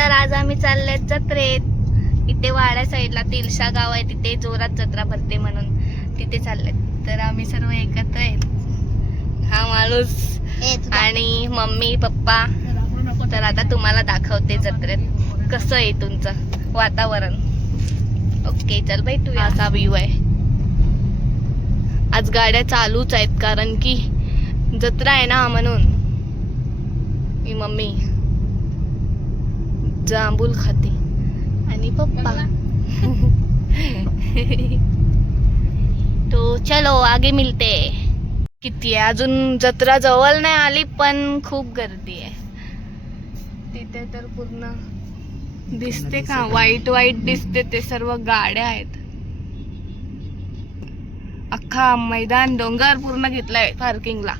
तर आज आम्ही चालले जत्रेत. इथे वाड्या साईडला तिलशा गाव आहे तिथे जोरात जत्रा भरते म्हणून तिथे चालले तर आम्ही सर्व एकत्र आहेत. हा माणूस आणि मम्मी पप्पा. तर आता तुम्हाला दाखवते जत्रेत कसं आहे तुमचं वातावरण. ओके चल भेटू असा व्ह्यू आहे. आज गाड्या चालूच आहेत कारण की जत्रा आहे ना म्हणून. मी मम्मी. जांभूल खाते. आणि पप्पा. तो चलो आगे मिलते. किती आहे? अजून जत्रा जवळ नाही आली पण खूप गर्दी आहे. तिथे तर पूर्ण दिसते का? वाईट वाईट दिसते ते सर्व गाड्या आहेत. अख्खा मैदान डोंगर पूर्ण घेतलाय पार्किंगला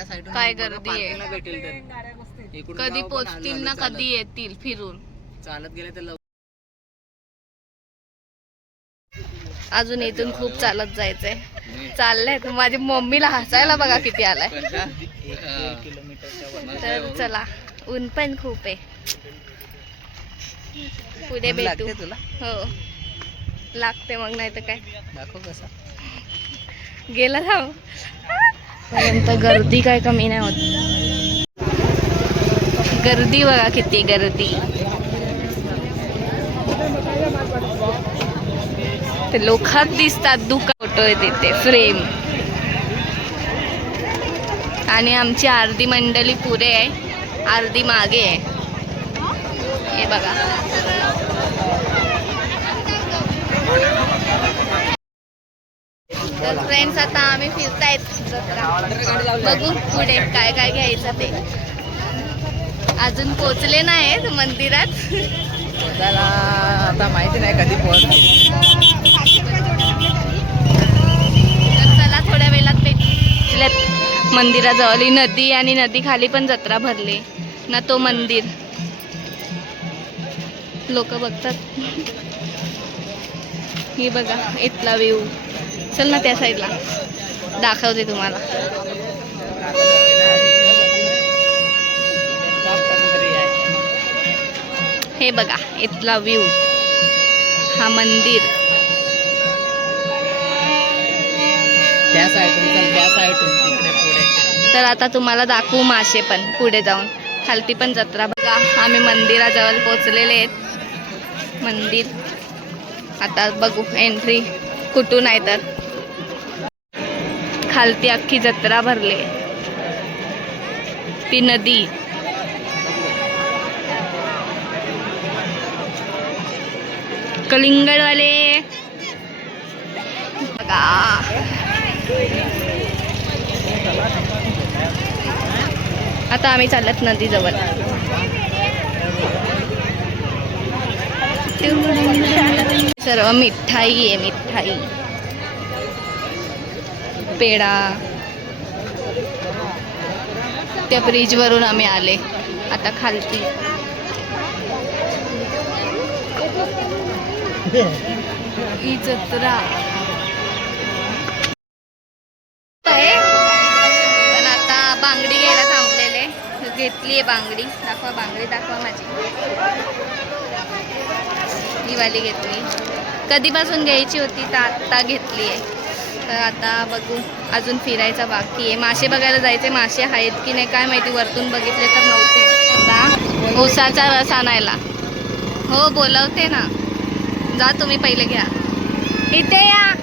त्या काय गर्दी आहे. parking ला भेटेल तर. इकडून कधी पण पोचतील आलं ना चालत. कधी येतील फिरून? चालत गेले तर लवकर अजून इथून खूप चालत जायचंय. चाललंय तर माझी मम्मीला हसायला बघा किती आलाय. तर चला ऊन पण खूप आहे. पुढे ऊन भेटू. लागते तुला? हो. लागते मग नाही तर काय. दाखव कसा. गेला थांब. पर्यंत गर्दी काय कमी नाही होत. गर्दी बघा किती गर्दी. ते लोकात दिसतात दुका फोटो आहे तिथे फ्रेम. आणि आमची आरती मंडळी पुरे आहे आरती मागे आहे. हे बघा. तर फ्रेंड्स आता आम्ही फिरतायत जत्रा बघू पुढे काय काय घ्यायचं ते. अजून पोचले नाहीत मंदिरात. त्याला आता माहिती नाही कधी पोहोच तर चला थोड्या वेळात भेटल्यात मंदिराजवळ. ही नदी आणि नदी खाली पण जत्रा भरली. ना तो मंदिर. लोक बघतात. ही बघा इथला व्ह्यू चल ना त्या साईडला दाखवते तुम्हाला. हे बघा इथला व्ह्यू हा मंदिर. त्या साईडून चल त्या साईडून तिकडे पुढे. तर आता तुम्हाला दाखवू मासे पण पुढे जाऊन. खालती पण जत्रा. बघा आम्ही मंदिराजवळ पोचलेले आहेत. मंदिर. आता बघू एंट्री कुठून आहे तर. खालती अख्खी जत्रा भरली. ती नदी. कलिंगडवाले. बघा. आता आम्ही चालत नदीजवळ. सर्व मिठाई आहे मिठाई. पेढा. त्या ब्रिजवरून आम्ही आले. आता खालती. ही जत्रा. आहे. पण आता बांगडी घ्यायला थांबलेले. घेतली आहे बांगडी. दाखवा बांगडी दाखवा माझी. ही वाली घेतली. कधीपासून घ्यायची होती तर आत्ता घेतली आहे तर आता बघू अजून फिरायचा बाकी आहे. मासे बघायला जायचे मासे आहेत की नाही काय माहिती वरतून बघितले तर नव्हते. आता ऊसाचा रस आणायला. हो बोलवते ना. जा तुम्ही पहिले घ्या. इथे या.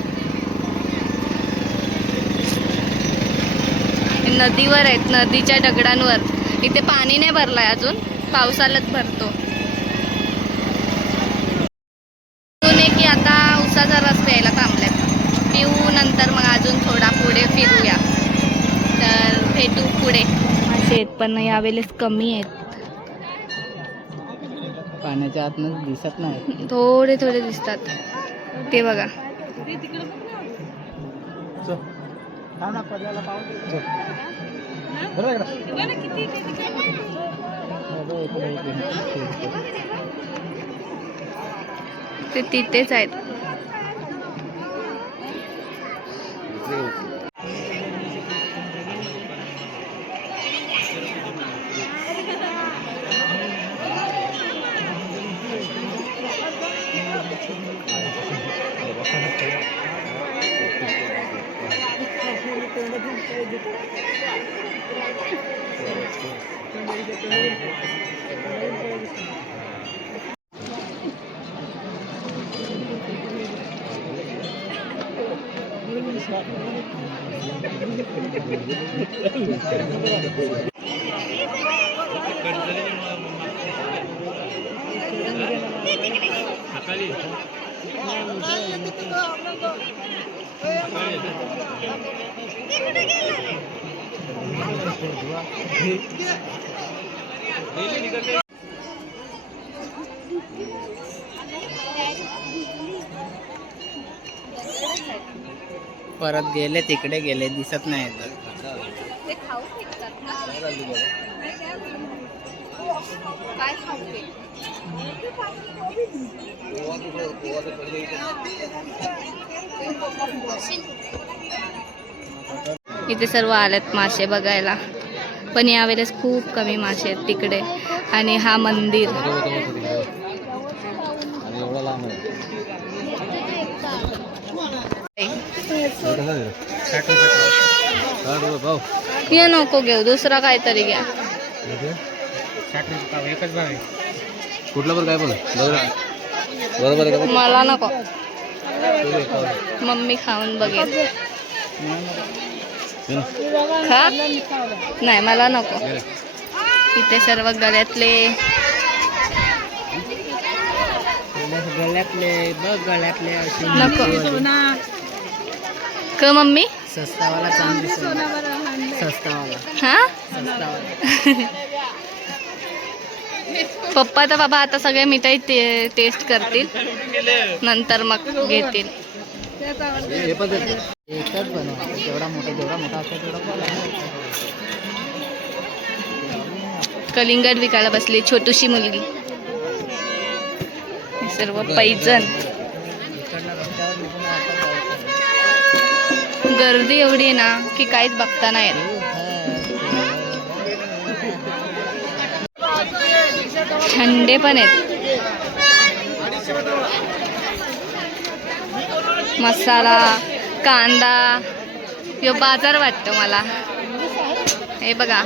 नदीवर आहेत नदीच्या दगडांवर. इथे पाणी नाही भरलाय अजून. पावसालाच भरतो. पुढे. मासे आहेत पण यावेळेस कमी आहेत. पाण्याच्या आतनं दिसत नाही थोडे थोडे दिसतात. ते बघा. ते तिथेच आहेत. Sekali. Sekali. परत गेले तिकडे गेले दिसत नाही येत. इथे सर्व आलेत मासे बघायला. पण यावेळेस खूप कमी मासे आहेत तिकडे. आणि हा मंदिर. हे नको घेऊ दुसरा काहीतरी घ्या. कुठला पण काय पण बरोबर आहे मला नको. मम्मी खाऊन बघेल. खा. नाही मला नको. इथे सर्व गळ्यातले. गळ्यातले बघ गळ्यातले नको. क मम्मी. सस्तावाला चांग सस्तावाला. हा? पप्पा तर बाबा आता सगळे मिठाई टेस्ट करतील. नंतर मग घेतील. हे पण ते- एकच बनवा जेवढा मोठा जेवढा मोठा असतो तेवढा कलिंगड विकायला बसली छोटीशी मुलगी. सर्व पैजण. गर्दी एवढी आहे ना की काहीच बघता नाही येत. थंडे पण आहेत. मसाला कांदा यो बाजार वाटतो मला. हे बघा.